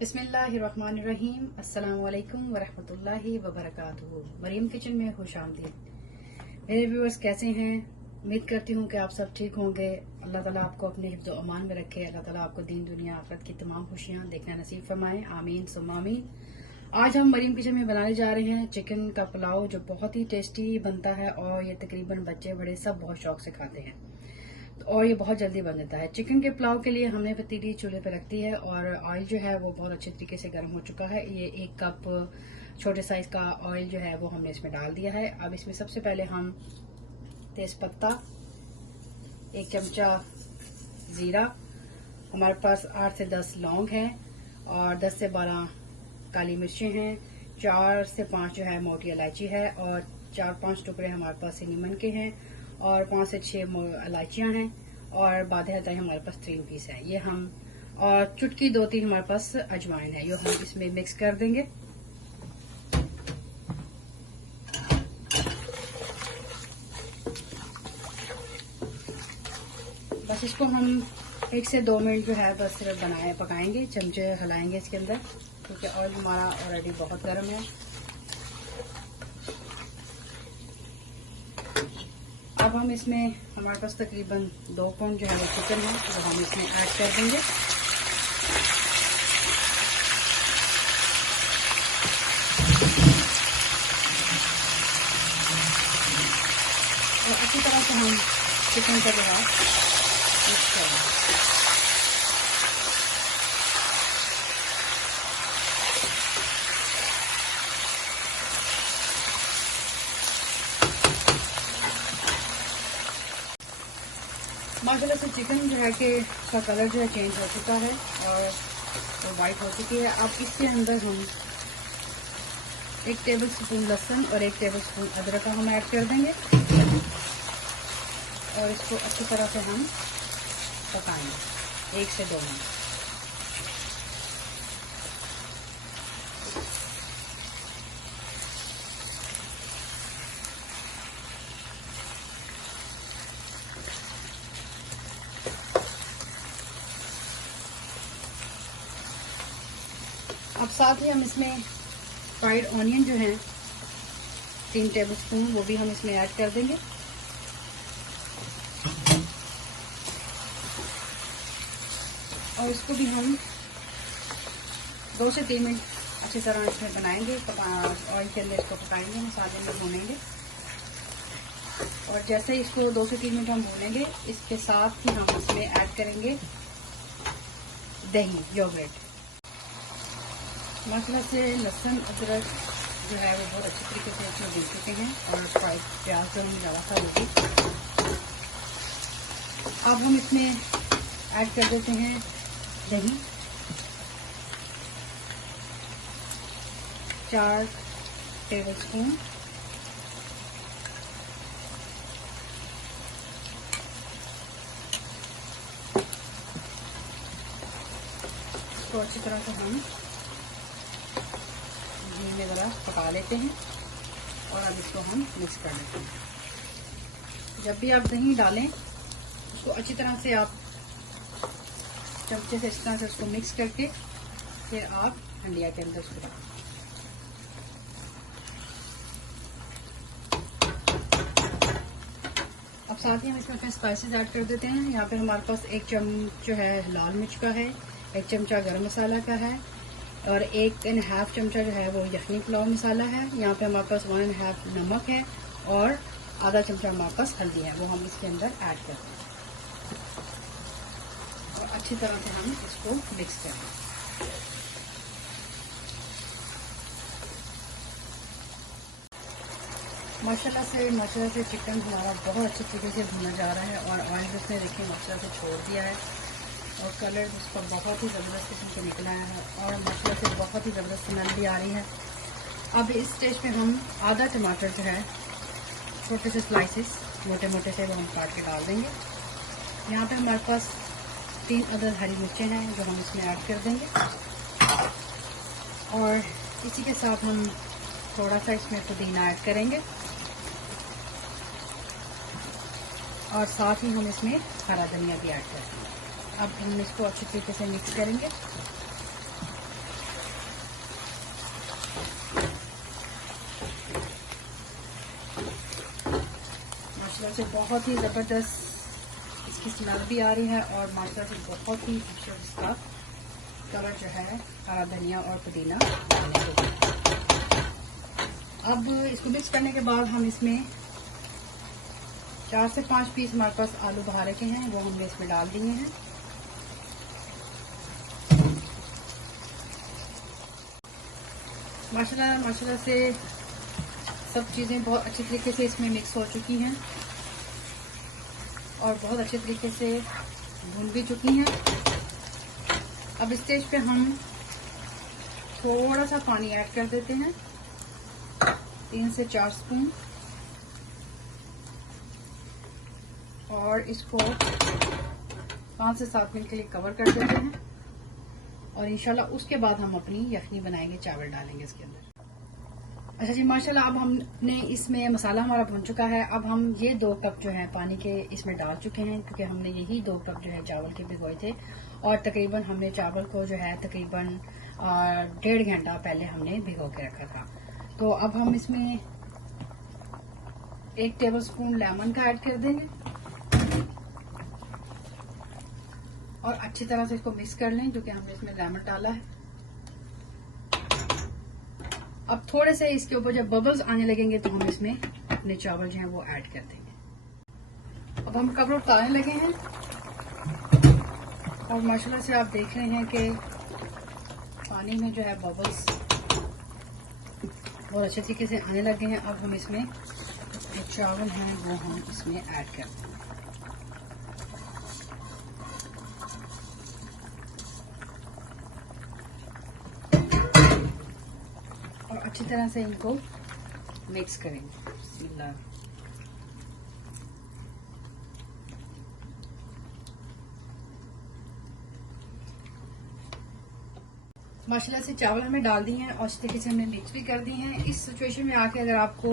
बिस्मिल्लाहिर्रहमानिर्रहीम। अस्सलाम वालेकुम वरहमतुल्लाहि वबरकातुहू। मरीम किचन में खुश आमदीद। मेरे व्यूअर्स कैसे हैं? उम्मीद करती हूँ कि आप सब ठीक होंगे। अल्लाह ताला आपको अपने हिफ्ज़ व अमान में रखे। अल्लाह ताला आपको दीन दुनिया आखिरत की तमाम खुशियाँ देखना नसीब फरमाए। आमीन सुम्मा आमीन। आज हम मरीम किचन में बनाने जा रहे हैं चिकन का पुलाव, जो बहुत ही टेस्टी बनता है और ये तकरीबन बच्चे बड़े सब बहुत शौक से खाते हैं और ये बहुत जल्दी बन जाता है। चिकन के पुलाव के लिए हमने पतीली चूल्हे पे रख दी है और ऑयल जो है वो बहुत अच्छे तरीके से गर्म हो चुका है। ये 1 कप छोटे साइज का ऑयल जो है वो हमने इसमें डाल दिया है। अब इसमें सबसे पहले हम तेज पत्ता, 1 चमचा जीरा, हमारे पास 8 से 10 लौंग हैं और 10 से 12 काली मिर्चें हैं, 4 से 5 जो है मोटी इलायची है और 4-5 टुकड़े हमारे पास सिनेमन के हैं और 5 से 6 इलायचियां हैं और बादे हताई हमारे पास 3 पीस है। ये हम और चुटकी 2-3 हमारे पास अजवाइन है, जो हम इसमें मिक्स कर देंगे। बस इसको हम 1 से 2 मिनट जो है बस पकाएंगे। चमचे हिलाएंगे इसके अंदर, क्योंकि ऑयल हमारा ऑलरेडी बहुत गर्म है। अब हम इसमें हमारे पास तकरीबन 2 पाउंड जो है वो चिकन है, वो हम इसमें ऐड कर देंगे। और अच्छी तरह से हम चिकन का जो है मिक्स करेंगे। माशाल्लाह से चिकन जो है कि उसका कलर जो है चेंज हो चुका है और तो वाइट हो चुकी है। अब इसके अंदर हम 1 टेबल स्पून लहसुन और 1 टेबल स्पून अदरक का हम ऐड कर देंगे और इसको अच्छी तरह से हम पकाएंगे 1 से 2 मिनट। अब साथ ही हम इसमें फ्राइड ऑनियन जो है 3 टेबल स्पून, वो भी हम इसमें ऐड कर देंगे। और इसको भी हम 2 से 3 मिनट अच्छी तरह इसमें बनाएंगे। ऑयल के अंदर इसको पकाएंगे, मसाले में भूनेंगे। और जैसे ही इसको 2 से 3 मिनट हम भूनेंगे, इसके साथ ही हम इसमें ऐड करेंगे दही, योगर्ट। माशाल्लाह से लहसुन अदरक जो है वो बहुत अच्छे तरीके से इसमें भून चुके हैं और फ्राइड प्याज जो हमें ज़्यादा सा होगी। अब हम इसमें ऐड कर देते हैं दही, 4 टेबल स्पून। इसको अच्छी तरह से हम धीमे ज़रा पका लेते हैं और अब इसको हम मिक्स कर लेते हैं। जब भी आप दही डालें, उसको अच्छी तरह से आप चमचे से इस तरह से उसको मिक्स करके फिर आप हंडिया के अंदर उसको डालें। अब साथ ही हम इसमें अपने स्पाइसेस ऐड कर देते हैं। यहाँ पे हमारे पास 1 चम्मच जो है लाल मिर्च का है, 1 चमचा गरम मसाला का है और 1.5 चमचा जो है वो यखनी पुलाव मसाला है। यहाँ पे हमारे पास 1.5 नमक है और आधा चमचा हमारे पास हल्दी है, वो हम इसके अंदर ऐड करते हैं और अच्छी तरह से हम इसको मिक्स करें। माशाल्लाह से चिकन हमारा बहुत अच्छे तरीके से भुना जा रहा है और ऑयल उसने देखिए माशाल्लाह से छोड़ दिया है और कलर उसका बहुत ही ज़बरदस्त किस्म से निकला है और माशाल्लाह से बहुत ही ज़बरदस्त स्मेल भी आ रही है। अब इस स्टेज पे हम आधा टमाटर जो है छोटे से स्लाइसेस मोटे मोटे से वो हम काट के डाल देंगे। यहाँ पे हमारे पास 3 अदद हरी मिर्चें हैं, जो हम इसमें ऐड कर देंगे और इसी के साथ हम थोड़ा सा इसमें पुदीना ऐड करेंगे और साथ ही हम इसमें हरा धनिया भी ऐड करेंगे। अब हम इसको अच्छे तरीके से मिक्स करेंगे। अंदर से बहुत ही ज़बरदस्त इसकी स्मेल भी आ रही है और माशाल्लाह से बहुत ही खूबसूरत इसका कलर जो है हरा धनिया और पुदीना डालने को। अब इसको मिक्स करने के बाद हम इसमें 4 से 5 पीस हमारे पास आलू बुखारे के हैं, वो हमने इसमें डाल दिए हैं। माशाल्लाह से सब चीज़ें बहुत अच्छी तरीके से इसमें मिक्स हो चुकी हैं और बहुत अच्छे तरीके से भून भी चुकी हैं। अब इस स्टेज पे हम थोड़ा सा पानी ऐड कर देते हैं, 3 से 4 स्पून, और इसको 5 से 7 मिनट के लिए कवर कर देते हैं और इंशाल्लाह उसके बाद हम अपनी यखनी बनाएंगे, चावल डालेंगे इसके अंदर। अच्छा जी, माशाल्लाह अब हमने इसमें मसाला हमारा भुन चुका है। अब हम ये 2 कप जो है पानी के इसमें डाल चुके हैं, क्योंकि हमने यही 2 कप जो है चावल के भिगोए थे और तकरीबन हमने चावल को जो है तकरीबन 1.5 घंटा पहले हमने भिगो के रखा था। तो अब हम इसमें 1 टेबलस्पून लेमन का ऐड कर देंगे और अच्छी तरह से इसको मिक्स कर लें, क्योंकि हमने इसमें लेमन डाला है। अब थोड़े से इसके ऊपर जब बबल्स आने लगेंगे तो हम इसमें अपने चावल जो हैं वो ऐड कर देंगे। अब हम कवर उतारने लगे हैं और माशाल्लाह से आप देख रहे हैं कि पानी में जो है बबल्स बहुत अच्छे तरीके से आने लगे हैं। अब हम इसमें जो चावल हैं वो हम इसमें ऐड कर देंगे और अच्छी तरह से इनको मिक्स करेंगे। बिस्मिल्लाह। माशाल्लाह से चावल हमें डाल दिए हैं और इस तरीके से हमने मिक्स भी कर दी हैं। इस सिचुएशन में आके अगर आपको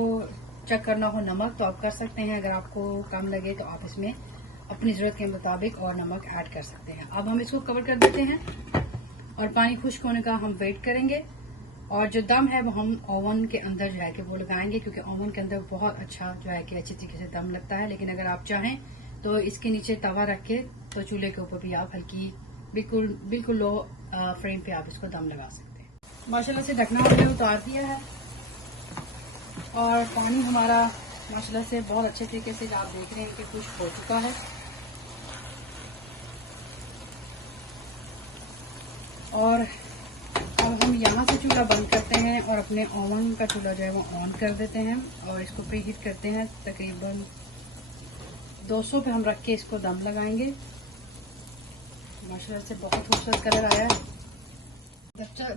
चेक करना हो नमक तो आप कर सकते हैं, अगर आपको कम लगे तो आप इसमें अपनी जरूरत के मुताबिक और नमक ऐड कर सकते हैं। अब हम इसको कवर कर देते हैं और पानी खुश्क होने का हम वेट करेंगे और जो दम है वो हम ओवन के अंदर जो है कि वो लगाएंगे, क्योंकि ओवन के अंदर बहुत अच्छा जो है कि अच्छी तरीके से दम लगता है। लेकिन अगर आप चाहें तो इसके नीचे तवा रख के तो चूल्हे के ऊपर भी आप हल्की बिल्कुल लो फ्लेम पे आप इसको दम लगा सकते हैं। माशाल्लाह से ढकना हमने उतार दिया है और पानी हमारा माशाल्लाह से बहुत अच्छे तरीके से आप देख रहे हैं कि खुश्क हो चुका है। और अब हम यहाँ से चूल्हा बंद करते हैं और अपने ओवन का चूल्हा जो है वो ऑन कर देते हैं और इसको प्री हीट करते हैं। तकरीबन 200 पे हम रख के इसको दम लगाएंगे। माशाल्लाह से बहुत खूबसूरत कलर आया है।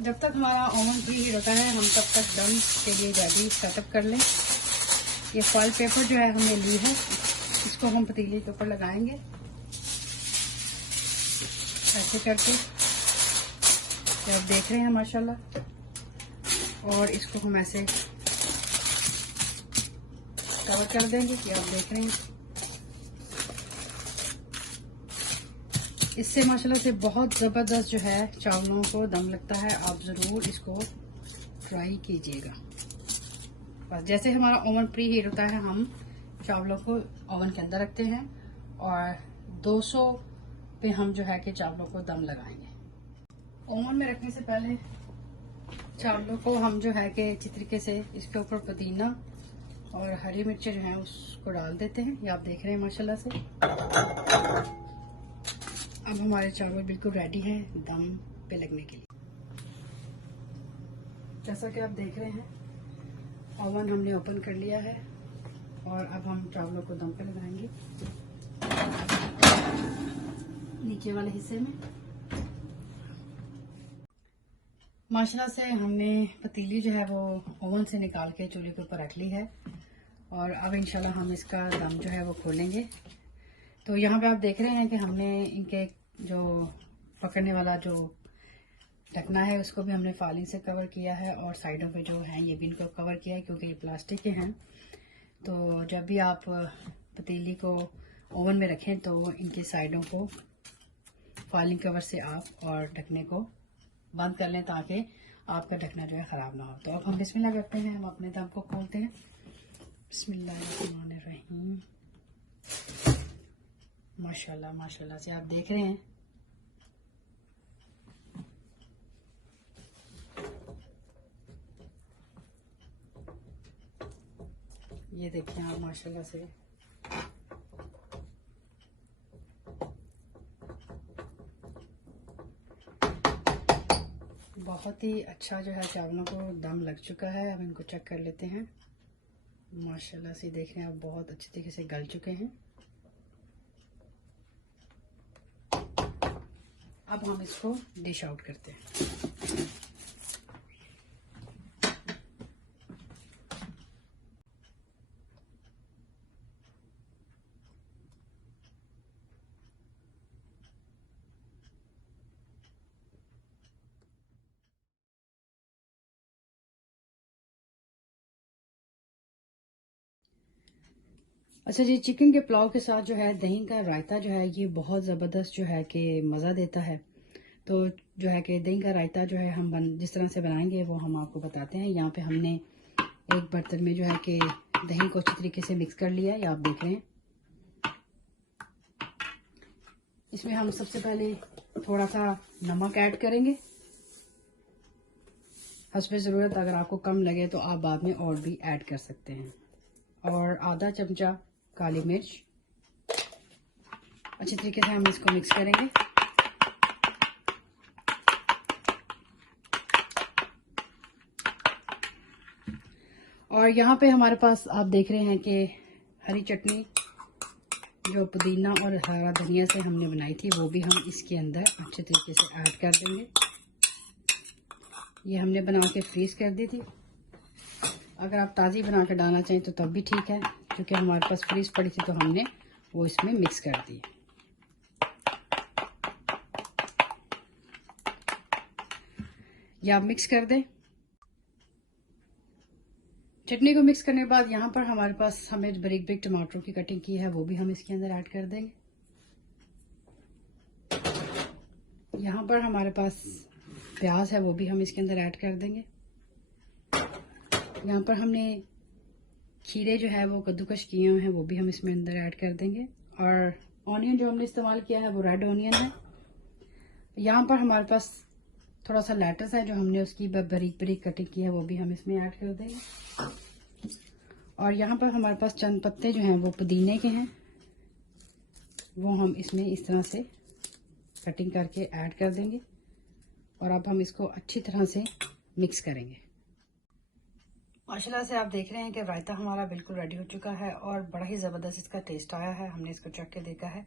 जब तक हमारा ओवन प्री हीट होता है हम तब तक दम के लिए रेडी सेटअप कर लें। ये फॉइल पेपर जो है हमने ली है, इसको हम पतीले के ऊपर लगाएंगे ऐसे करके, तो आप देख रहे हैं माशाल्लाह, और इसको हम ऐसे कवर कर देंगे कि आप देख रहे हैं। इससे माशाल्लाह से बहुत ज़बरदस्त जो है चावलों को दम लगता है। आप ज़रूर इसको ट्राई कीजिएगा। बस जैसे हमारा ओवन प्री हीट होता है हम चावलों को ओवन के अंदर रखते हैं और 200 पे हम जो है कि चावलों को दम लगाएंगे। ओवन में रखने से पहले चावलों को हम जो है कि अच्छी तरीके से इसके ऊपर पुदीना और हरी मिर्चें जो हैं उसको डाल देते हैं। ये आप देख रहे हैं माशाल्लाह से। अब हमारे चावल बिल्कुल रेडी हैं दम पे लगने के लिए। जैसा कि आप देख रहे हैं ओवन हमने ओपन कर लिया है और अब हम चावलों को दम पे लगाएंगे नीचे वाले हिस्से में। माशाल्लाह से हमने पतीली जो है वो ओवन से निकाल के चूल्हे के ऊपर रख ली है और अब इंशाल्लाह हम इसका दम जो है वो खोलेंगे। तो यहाँ पे आप देख रहे हैं कि हमने इनके जो पकड़ने वाला जो ढकना है उसको भी हमने फालिंग से कवर किया है और साइडों पे जो है ये भी इनको कवर किया है, क्योंकि ये प्लास्टिक के हैं। तो जब भी आप पतीली को ओवन में रखें तो इनके साइडों को फालिंग कवर से आप और ढकने को बंद कर लें ताकि आपका ढकना जो है ख़राब ना हो। तो अब हम बिस्मिल्लाह करते हैं, हम अपने दम को खोलते हैं। बिस्मिल्लाहिर्रहमानिर्रहीम। माशाल्लाह माशाल्लाह से आप देख रहे हैं। ये देखिए आप माशाल्लाह से बहुत ही अच्छा जो है चावलों को दम लग चुका है। हम इनको चेक कर लेते हैं। माशाल्लाह से देख रहे हैं आप बहुत अच्छे तरीके से गल चुके हैं। अब हम इसको डिश आउट करते हैं। अच्छा जी, चिकन के पुलाव के साथ जो है दही का रायता जो है ये बहुत ज़बरदस्त जो है कि मज़ा देता है। तो जो है कि दही का रायता जो है हम जिस तरह से बनाएंगे वो हम आपको बताते हैं। यहाँ पे हमने एक बर्तन में जो है कि दही को अच्छी तरीके से मिक्स कर लिया है, ये आप देख रहे हैं। इसमें हम सबसे पहले थोड़ा सा नमक ऐड करेंगे हस्बे ज़रूरत। अगर आपको कम लगे तो आप बाद में और भी ऐड कर सकते हैं। और आधा चमचा काली मिर्च। अच्छी तरीके से हम इसको मिक्स करेंगे। और यहाँ पे हमारे पास आप देख रहे हैं कि हरी चटनी जो पुदीना और हरा धनिया से हमने बनाई थी वो भी हम इसके अंदर अच्छे तरीके से ऐड कर देंगे। ये हमने बना के फ्रीज कर दी थी। अगर आप ताज़ी बना के डालना चाहें तो तब भी ठीक है, क्योंकि हमारे पास फ्रीज पड़ी थी तो हमने वो इसमें मिक्स कर दी। ये आप मिक्स कर दें। चटनी को मिक्स करने के बाद यहाँ पर हमारे पास हमें बारीक बारीक टमाटरों की कटिंग की है वो भी हम इसके अंदर ऐड कर देंगे। यहाँ पर हमारे पास प्याज है वो भी हम इसके अंदर ऐड कर देंगे। यहाँ पर हमने खीरे जो है वो कद्दूकश किए हुए हैं वो भी हम इसमें अंदर ऐड कर देंगे। और ऑनियन जो हमने इस्तेमाल किया है वो रेड ऑनियन है। यहाँ पर हमारे पास थोड़ा सा लेटस है जो हमने उसकी बारीक बारीक कटिंग की है वो भी हम इसमें ऐड कर देंगे। और यहाँ पर हमारे पास चंद पत्ते जो हैं वो पुदीने के हैं, वो हम इसमें इस तरह से कटिंग करके ऐड कर देंगे। और अब हम इसको अच्छी तरह से मिक्स करेंगे। माशाल्लाह से आप देख रहे हैं कि रायता हमारा बिल्कुल रेडी हो चुका है और बड़ा ही ज़बरदस्त इसका टेस्ट आया है। हमने इसको चख के देखा है।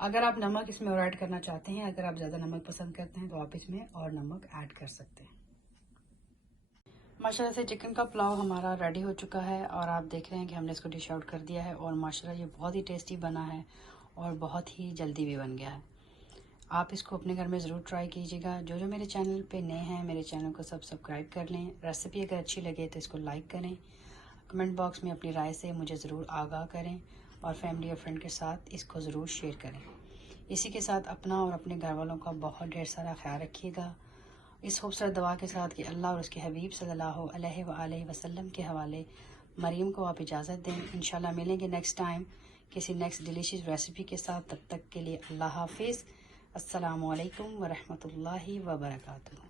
अगर आप नमक इसमें और ऐड करना चाहते हैं, अगर आप ज़्यादा नमक पसंद करते हैं तो आप इसमें और नमक ऐड कर सकते हैं। माशाल्लाह से चिकन का पुलाव हमारा रेडी हो चुका है और आप देख रहे हैं कि हमने इसको डिश आउट कर दिया है। और माशाल्लाह ये बहुत ही टेस्टी बना है और बहुत ही जल्दी भी बन गया है। आप इसको अपने घर में ज़रूर ट्राई कीजिएगा। जो जो मेरे चैनल पे नए हैं मेरे चैनल को सब्सक्राइब कर लें। रेसिपी अगर अच्छी लगे तो इसको लाइक करें। कमेंट बॉक्स में अपनी राय से मुझे ज़रूर आगाह करें और फैमिली और फ्रेंड के साथ इसको ज़रूर शेयर करें। इसी के साथ अपना और अपने घर वालों का बहुत ढेर सारा ख्याल रखिएगा। इस खूबसूरत दवा के साथ कि अल्लाह और उसके हबीब सल्लल्लाहु अलैहि वसल्लम के हवाले मरीम को आप इजाज़त दें। इंशाल्लाह मिलेंगे नेक्स्ट टाइम किसी नेक्स्ट डिलीशियस रेसिपी के साथ। तब तक के लिए अल्लाह हाफिज़। अस्सलामु अलैकुम वरहमतुल्लाहि वबरकातुहू।